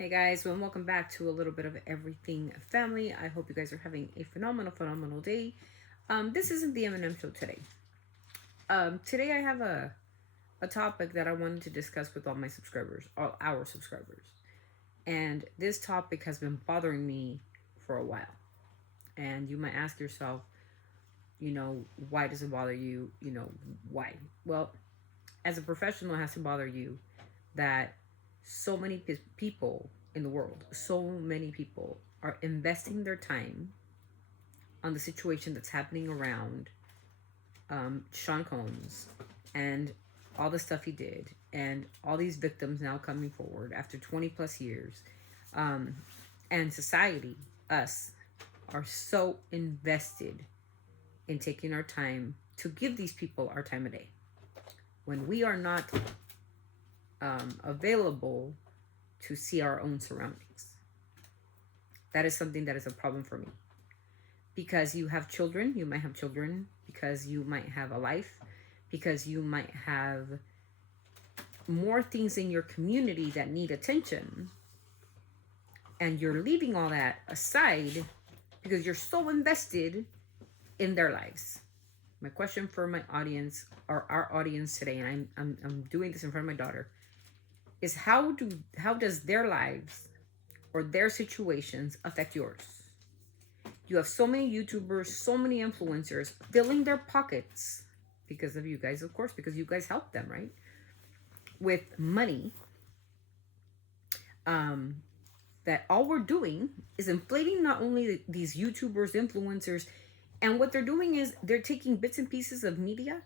Hey guys, well, welcome back to a little bit of everything family. I hope you guys are having a phenomenal day. This isn't the M&M show today. Today I have a topic that I wanted to discuss with all my subscribers, all our subscribers. And this topic has been bothering me for a while. And you might ask yourself, why does it bother you? Why? Well, as a professional, it has to bother you that so many people in the world, so many people are investing their time on the situation that's happening around Sean Combs and all the stuff he did, and all these victims now coming forward after 20 plus years. Um, and society, us, are so invested in taking our time to give these people our time of day when we are not available to see our own surroundings. That is something that is a problem for me. Because you have children, you might have children, because you might have a life, because you might have more things in your community that need attention, and you're leaving all that aside because you're so invested in their lives. My question for my audience, or our audience today, and I'm doing this in front of my daughter, is how does their lives or their situations affect yours? You have so many YouTubers, so many influencers filling their pockets because of you guys, of course, because you guys help them, right? With money. Um, that all we're doing is inflating not only these YouTubers, influencers, and what they're doing is they're taking bits and pieces of media,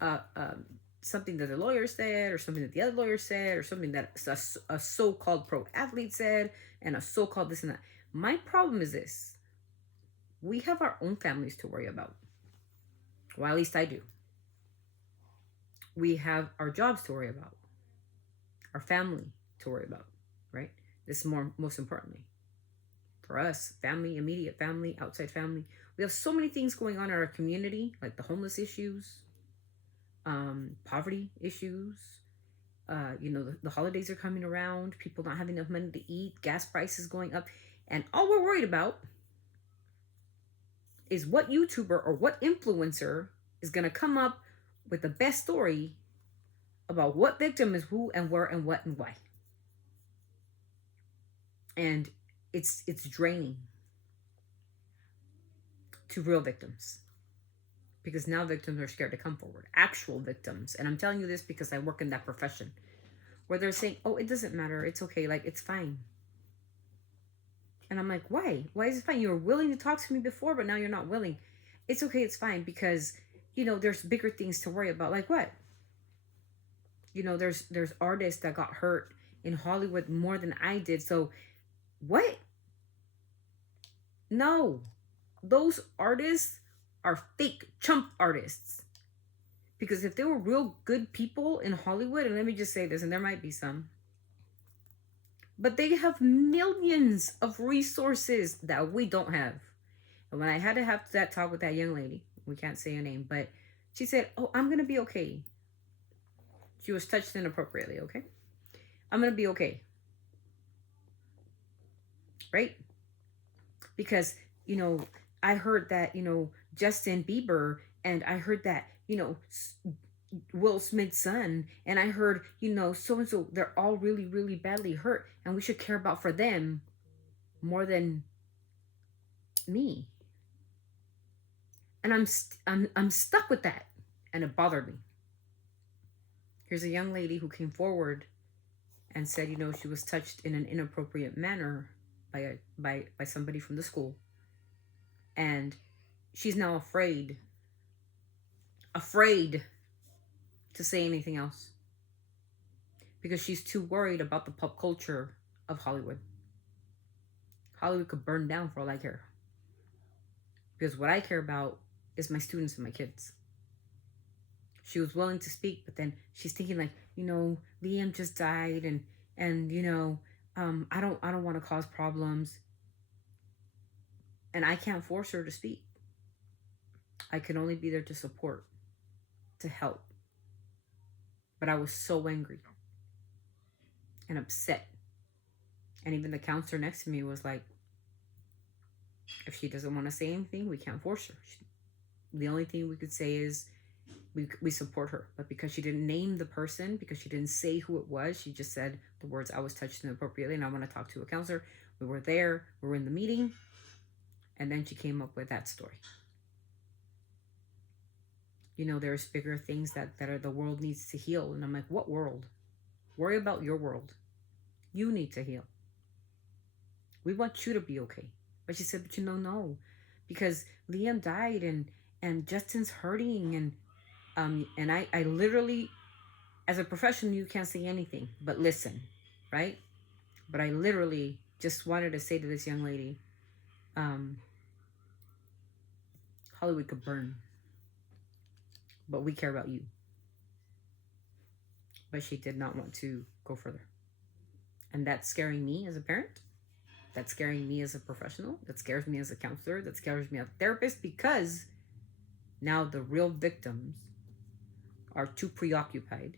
uh, um, something that the lawyer said, or something that the other lawyer said, or something that a so-called pro athlete said, and a so-called this and that. My problem is this: we have our own families to worry about. Well, at least I do. We have our jobs to worry about, our family to worry about, right? This is most importantly for us: family, immediate family, outside family. We have so many things going on in our community, like the homeless issues, poverty issues. The holidays are coming around, people not having enough money to eat, gas prices going up, and all we're worried about is what YouTuber or what influencer is going to come up with the best story about what victim is who and where and what and why. And it's draining to real victims, because now victims are scared to come forward, actual victims. And I'm telling you this because I work in that profession, where they're saying, oh, it doesn't matter, it's okay, like it's fine. And I'm like, why is it fine? You were willing to talk to me before, but now you're not willing. It's okay, it's fine, because there's bigger things to worry about. Like what? There's artists that got hurt in Hollywood more than I did. So what? No, those artists are fake chump artists. Because if they were real good people in Hollywood, and let me just say this, and there might be some, but they have millions of resources that we don't have. And when I had to have that talk with that young lady, we can't say her name, but she said, oh, I'm going to be okay. She was touched inappropriately, okay? I'm going to be okay. Right? Because, I heard that, Justin Bieber, and I heard that, Will Smith's son, and I heard, so and so, they're all really, really badly hurt, and we should care about for them more than me. And I'm stuck with that, and it bothered me. Here's a young lady who came forward and said, she was touched in an inappropriate manner by somebody from the school, and she's now afraid to say anything else because she's too worried about the pop culture of Hollywood. Hollywood could burn down for all I care, because what I care about is my students and my kids. She was willing to speak, but then she's thinking like, Liam just died, and I don't want to cause problems, and I can't force her to speak. I can only be there to support, to help. But I was so angry and upset And even the counselor next to me was like, if she doesn't want to say anything, we can't force her. The only thing we could say is we support her. But because she didn't name the person, because she didn't say who it was, she just said the words, I was touched inappropriately and I want to talk to a counselor. We were there, we were in the meeting, and then she came up with that story. You know, there's bigger things that are the world needs to heal. And I'm like, what world? Worry about your world. You need to heal. We want you to be okay. But she said, but you know, no. Because Liam died and Justin's hurting and I literally, as a professional, you can't say anything but listen, right? But I literally just wanted to say to this young lady, Hollywood could burn, but we care about you. But she did not want to go further. And that's scaring me as a parent. That's scaring me as a professional. That scares me as a counselor. That scares me as a therapist, because now the real victims are too preoccupied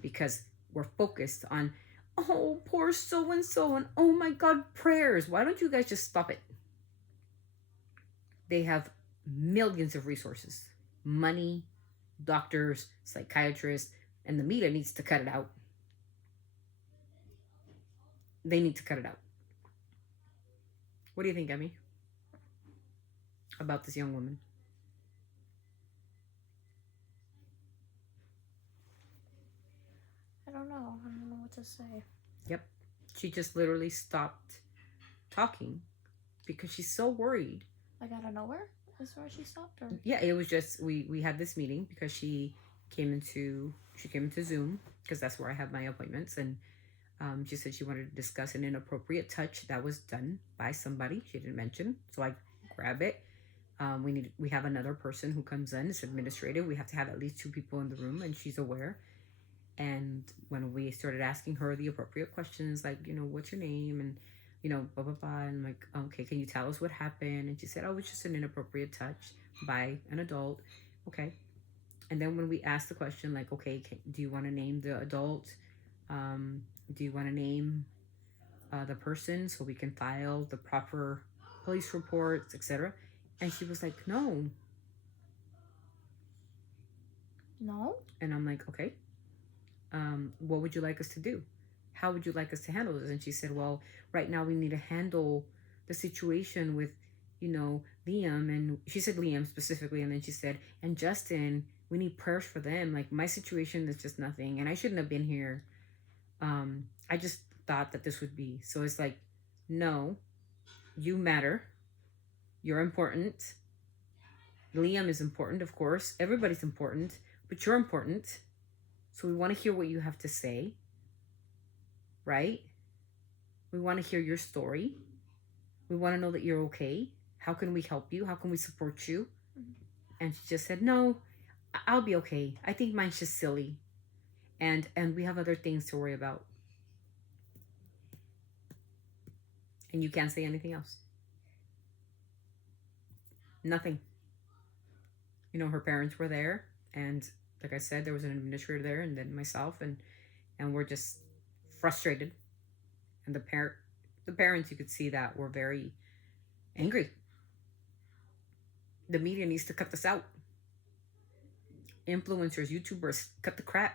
because we're focused on, oh, poor so-and-so, and oh my God, prayers. Why don't you guys just stop it? They have millions of resources, money, doctors, psychiatrists, and the media needs to cut it out. They need to cut it out. What do you think, Emmy, about this young woman? I don't know. I don't know what to say. Yep. She just literally stopped talking because she's so worried. Like out of nowhere? That's where she stopped? Or? Yeah, it was just we had this meeting because she came into Zoom, because that's where I have my appointments, and she said she wanted to discuss an inappropriate touch that was done by somebody she didn't mention. So I grab it. We have another person who comes in. It's administrative. We have to have at least 2 people in the room, and she's aware. And when we started asking her the appropriate questions, like, you know, what's your name, and, you know, blah blah blah, and like, okay, can you tell us what happened? And she said, oh, it's just an inappropriate touch by an adult. Okay. And then when we asked the question, like, okay, do you want to name the adult? Do you want to name the person so we can file the proper police reports, etc.? And she was like, no. And I'm like, okay. What would you like us to do? How would you like us to handle this? And she said, well, right now we need to handle the situation with, you know, Liam. And she said Liam specifically. And then she said, and Justin, we need prayers for them. Like, my situation is just nothing. And I shouldn't have been here. I just thought that this would be. So it's like, no, you matter. You're important. Liam is important, of course. Everybody's important. But you're important. So we want to hear what you have to say, right? We want to hear your story. We want to know that you're okay. How can we help you? How can we support you? And she just said, no, I'll be okay. I think mine's just silly. And we have other things to worry about. And you can't say anything else. Nothing. You know, her parents were there, and like I said, there was an administrator there, and then myself, and we're just frustrated. And the parents, you could see that, were very angry. The media needs to cut this out. Influencers, YouTubers, cut the crap.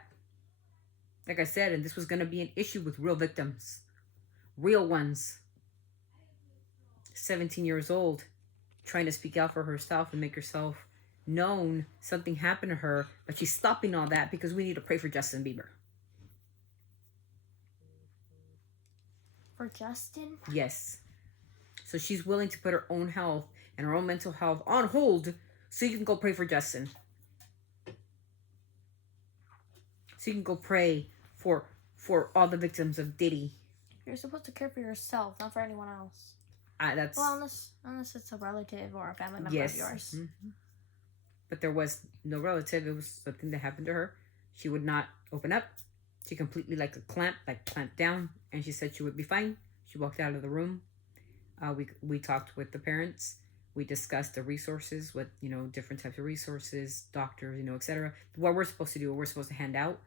Like I said, and this was going to be an issue with real victims. Real ones. 17 years old, trying to speak out for herself and make herself known. Something happened to her, but she's stopping all that because we need to pray for Justin Bieber. For Justin? Yes. So she's willing to put her own health and her own mental health on hold so you can go pray for Justin. So you can go pray for all the victims of Diddy. You're supposed to care for yourself, not for anyone else. That's, well, unless it's a relative or a family member of yours. Mm-hmm. But there was no relative. It was something that happened to her. She would not open up. She completely clamped down, and she said she would be fine. She walked out of the room. We talked with the parents. We discussed the resources, with, you know, different types of resources, doctors, you know, etc. What we're supposed to do, what we're supposed to hand out.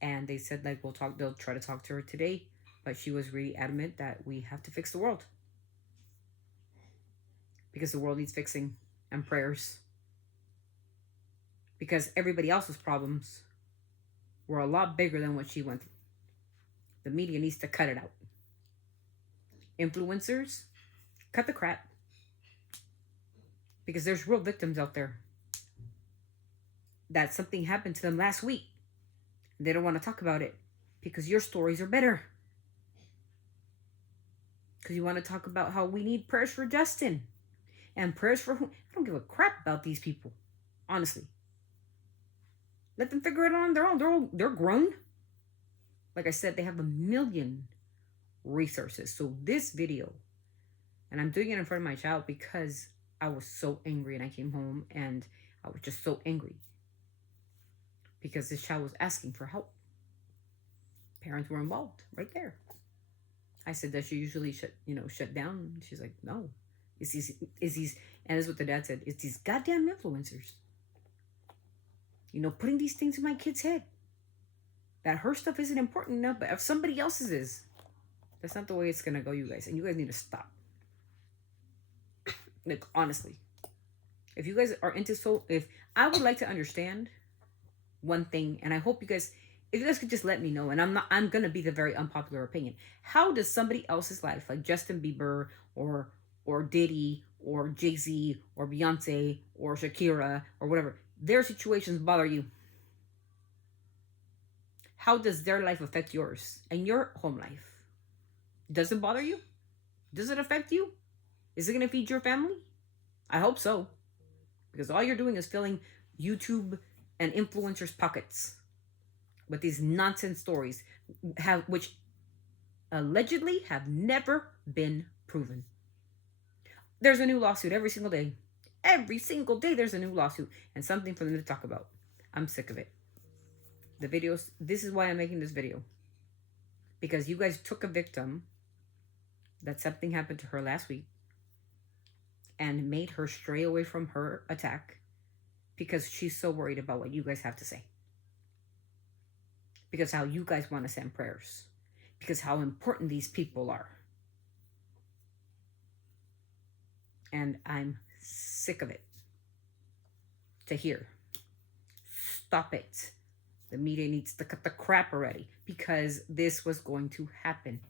And they said, like, they'll try to talk to her today. But she was really adamant that we have to fix the world. Because the world needs fixing and prayers. Because everybody else's problems were a lot bigger than what she went through. The media needs to cut it out. Influencers, cut the crap. Because there's real victims out there that something happened to them last week. They don't want to talk about it because your stories are better. Because you want to talk about how we need prayers for Justin and prayers for who. I don't give a crap about these people, honestly. Let them figure it out on their own. They're grown. Like I said, they have 1 million resources. So this video, and I'm doing it in front of my child because I was so angry and I came home and I was just so angry because this child was asking for help. Parents were involved right there. I said, does she usually shut down? She's like, no. It's these, and that's what the dad said. It's these goddamn influencers. Putting these things in my kid's head. That her stuff isn't important enough, but if somebody else's is, that's not the way it's gonna go, you guys. And you guys need to stop. Like, honestly. If you guys are into if I would like to understand one thing, and I hope you guys, if you guys could just let me know, and I'm gonna be the very unpopular opinion. How does somebody else's life, like Justin Bieber or Diddy or Jay-Z or Beyonce or Shakira or whatever, their situations bother you? How does their life affect yours and your home life? Does it bother you? Does it affect you? Is it going to feed your family? I hope so. Because all you're doing is filling YouTube and influencers' pockets with these nonsense stories which allegedly have never been proven. There's a new lawsuit every single day. Every single day there's a new lawsuit and something for them to talk about. I'm sick of it. The videos, this is why I'm making this video. Because you guys took a victim that something happened to her last week and made her stray away from her attack because she's so worried about what you guys have to say. Because how you guys want to send prayers. Because how important these people are. And I'm sick of it. To hear. Stop it. The media needs to cut the crap already because this was going to happen.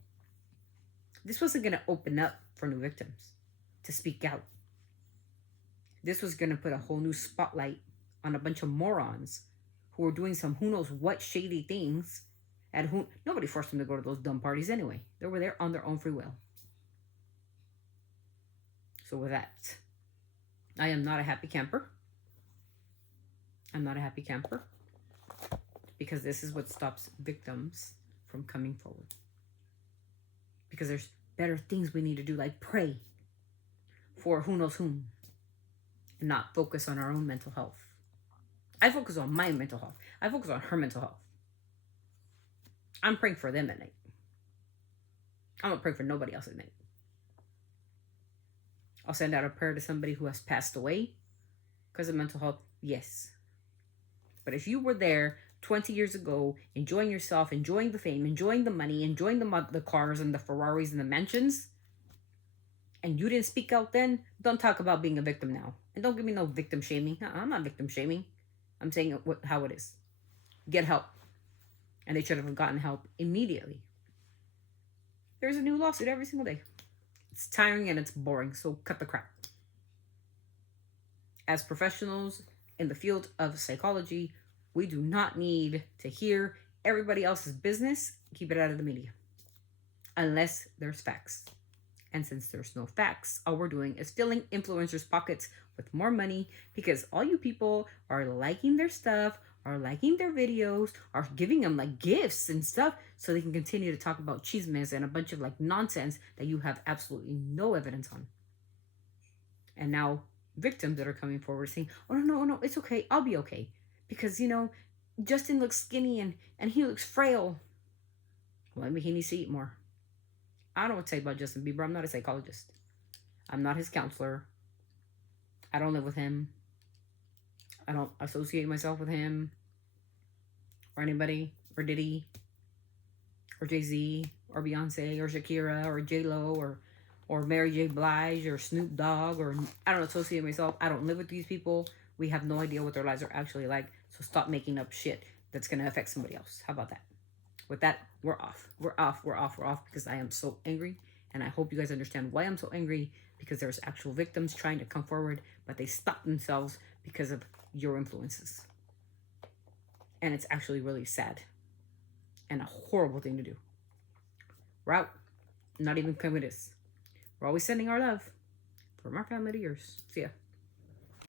This wasn't going to open up for new victims to speak out. This was going to put a whole new spotlight on a bunch of morons who were doing some who knows what shady things, and who nobody forced them to go to those dumb parties anyway. They were there on their own free will. So with that, I am not a happy camper. I'm not a happy camper. Because this is what stops victims from coming forward. Because there's better things we need to do, like pray for who knows whom. And not focus on our own mental health. I focus on my mental health. I focus on her mental health. I'm praying for them at night. I'm not praying for nobody else at night. I'll send out a prayer to somebody who has passed away because of mental health. Yes. But if you were there 20 years ago, enjoying yourself, enjoying the fame, enjoying the money, enjoying the cars and the Ferraris and the mansions, and you didn't speak out then, don't talk about being a victim now. And don't give me no victim shaming. I'm not victim shaming. I'm saying how it is. Get help. And they should have gotten help immediately. There's a new lawsuit every single day. It's tiring and it's boring, so cut the crap. As professionals in the field of psychology, we do not need to hear everybody else's business. Keep it out of the media. Unless there's facts. And since there's no facts, all we're doing is filling influencers' pockets with more money because all you people are liking their stuff, are liking their videos, are giving them like gifts and stuff so they can continue to talk about chismes and a bunch of like nonsense that you have absolutely no evidence on. And now victims that are coming forward saying, oh, no, it's okay. I'll be okay. Because, Justin looks skinny and he looks frail. Well, maybe he needs to eat more. I don't know what to say about Justin Bieber. I'm not a psychologist. I'm not his counselor. I don't live with him. I don't associate myself with him or anybody or Diddy or Jay-Z or Beyonce or Shakira or J Lo or Mary J. Blige or Snoop Dogg, or I don't associate myself. I don't live with these people. We have no idea what their lives are actually like. So stop making up shit that's gonna affect somebody else. How about that? With that, we're off. We're off because I am so angry. And I hope you guys understand why I'm so angry, because there's actual victims trying to come forward, but they stop themselves because of your influences. And it's actually really sad and a horrible thing to do. We're out. Not even coming with this. We're always sending our love from our family to yours. See ya.